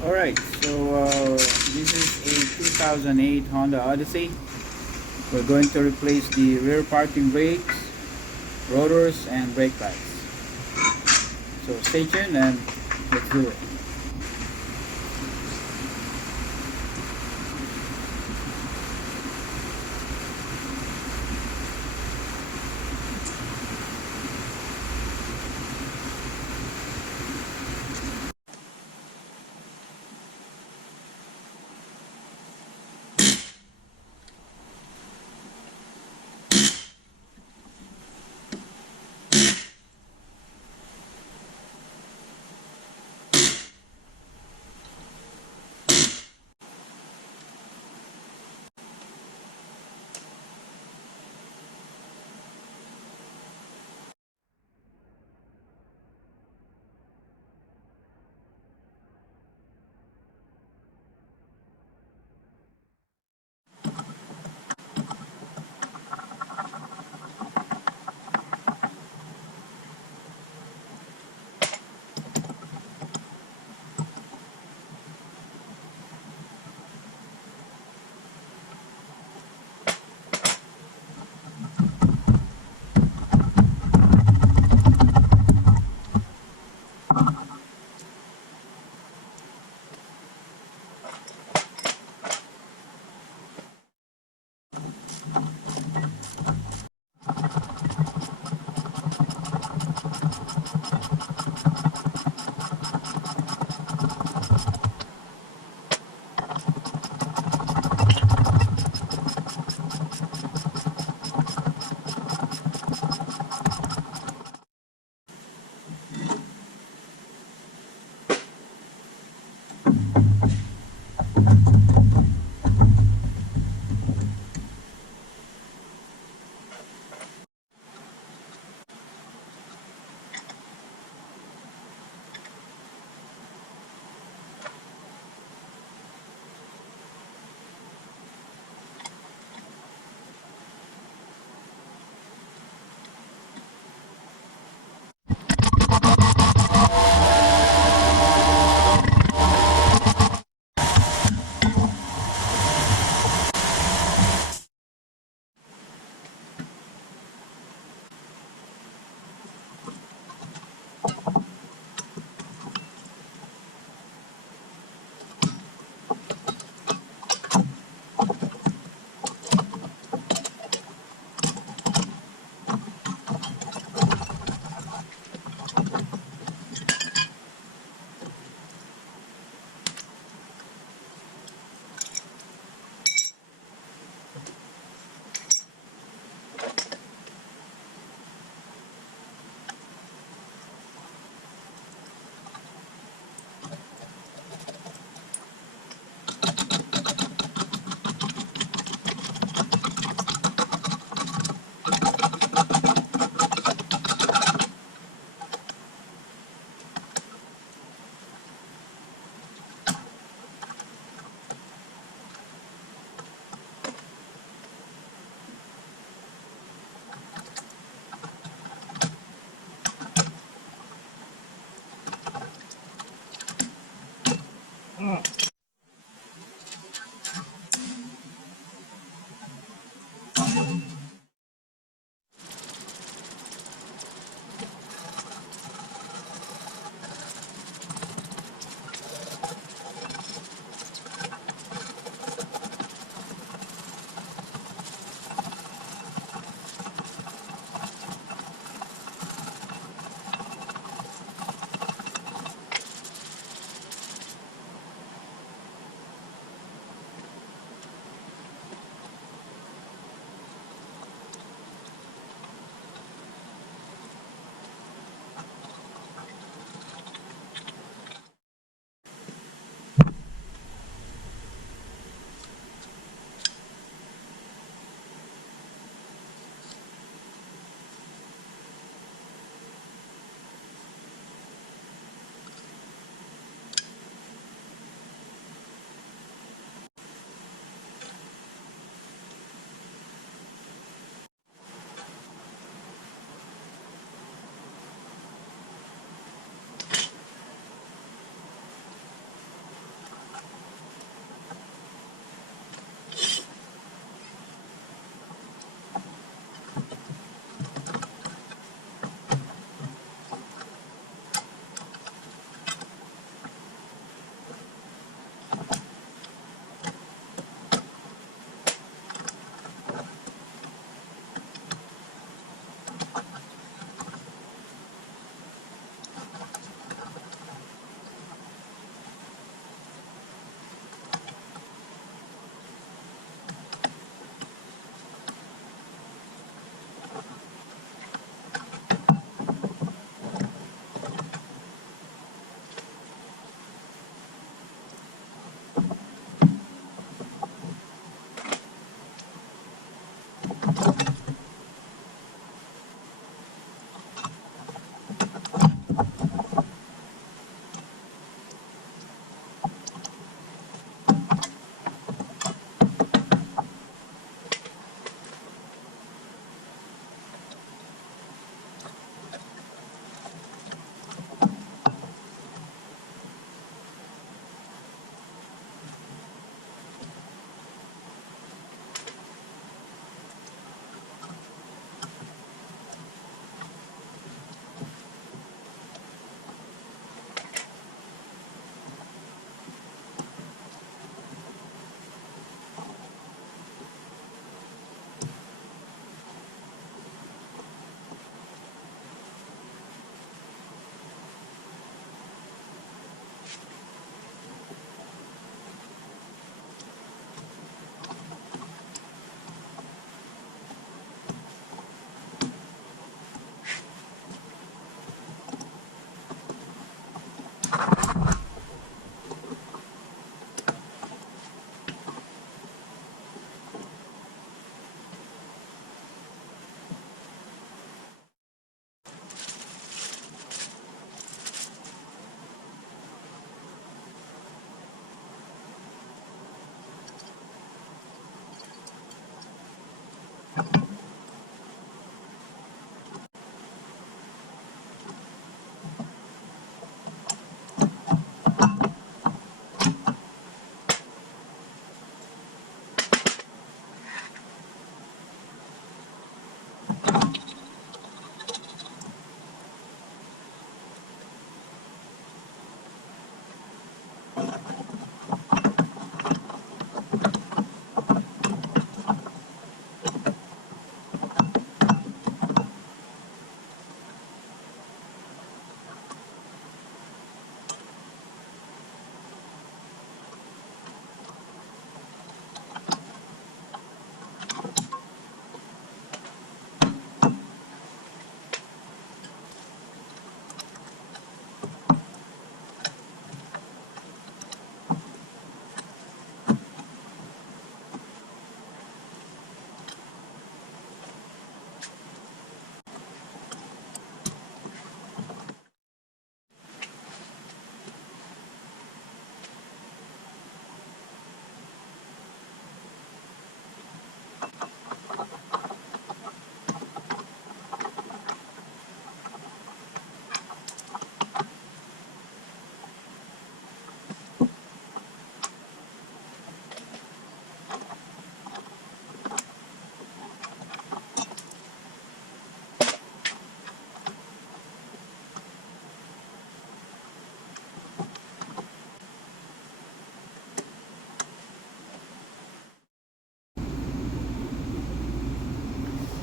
Alright, so this is a 2008 Honda Odyssey. We're going to replace the rear parking brakes, rotors, and brake pads. So stay tuned and let's do it.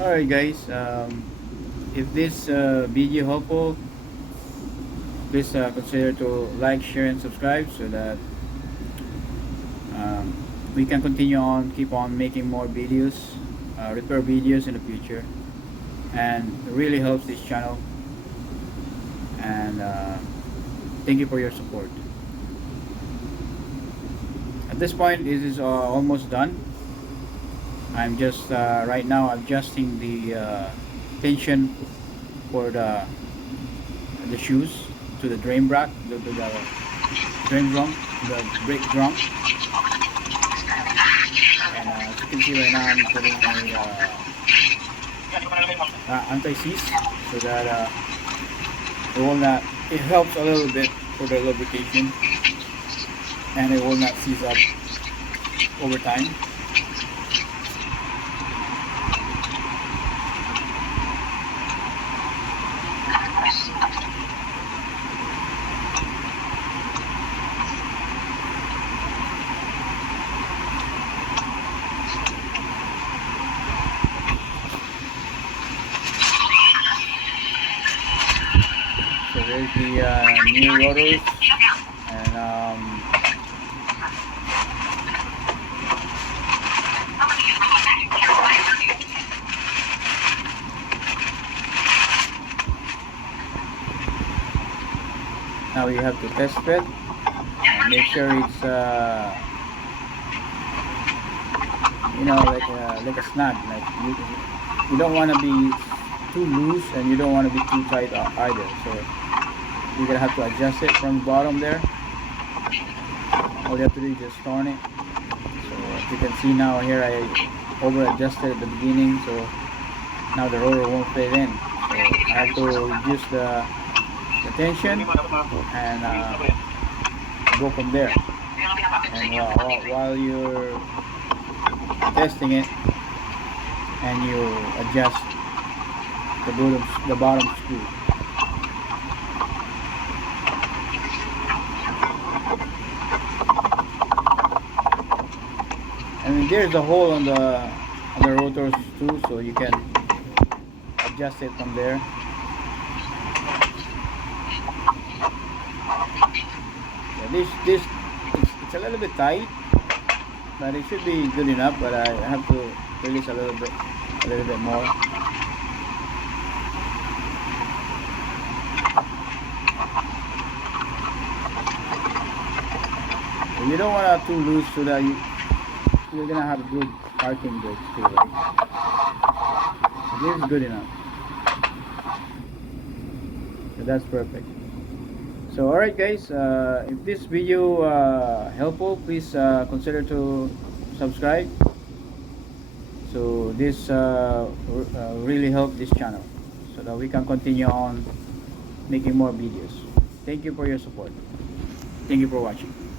Alright guys, if this video helpful, please consider to like, share and subscribe so that we can continue on, keep on making more videos, repair videos in the future, and it really helps this channel. And thank you for your support. At this point, this is almost done. I'm just right now adjusting the tension for the shoes to the drain bracket, the drain drum, the brake drum. And as you can see right now, I'm putting a anti-seize so that it will not. It helps a little bit for the lubrication, and it will not seize up over time. So there's the new rotors, and now you have to test fit and make sure it's like a snug. Like you don't want to be too loose and you don't want to be too tight either. So you're gonna have to adjust it from the bottom there. All you have to do is just turn it. So as you can see now here, I over adjusted at the beginning, so now the rotor won't fit in. So I have to reduce the tension and go from there. And while you're testing it, and you adjust the bottom screw. I mean, there's a hole on the rotors too, so you can adjust it from there. This it's a little bit tight, but it should be good enough. But I have to release a little bit more. You don't want it too loose so that you're gonna have good parking brakes too, right? So this is good enough. So that's perfect. So alright guys, if this video helpful, please consider to subscribe. So this really help this channel so that we can continue on making more videos. Thank you for your support. Thank you for watching.